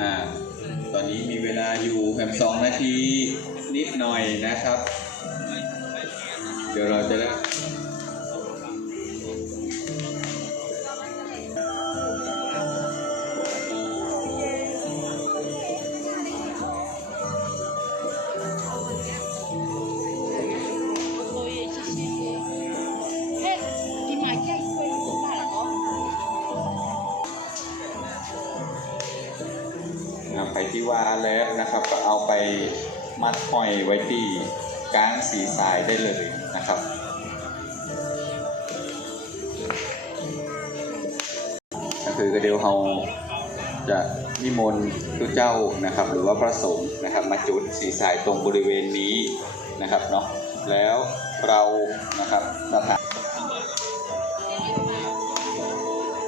อ่าตอนนี้มีเวลาอยู่แค่สองนาทีนิดหน่อยนะครับ เดี๋ยวเราจะได้ อ่าไปที่ว่าแล้วนะครับ ก็เอาไปมัดห้อยไว้ที่กลางสีสายได้เลยนะครับก็คือก็เดี๋ยวเราจะนิมนต์พระเจ้านะครับ หรือว่าพระสงฆ์นะครับ มาจุดสีสายตรงบริเวณนี้นะครับเนาะแล้วเรานะครับสถาน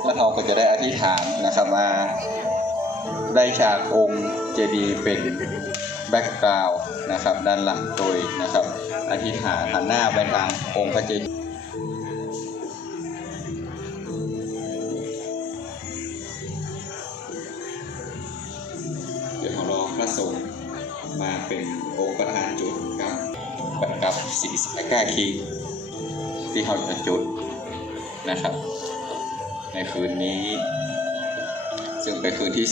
แล้วเราก็จะได้อธิษฐานนะครับมา ได้จากองค์เจดีย์เป็นแบ็กกราวด์นะครับ ด้านหลังโดยนะครับ อธิษฐานหันหน้าไปทางองค์พระเจดีย์เดี๋ยวเรารอพระสงฆ์มาเป็นองค์ประธานจุดครับกับกับสีสก้าคีที่เขาจะจุดนะครับ ในคืนนี้ ซึ่งเป็นพื้นที่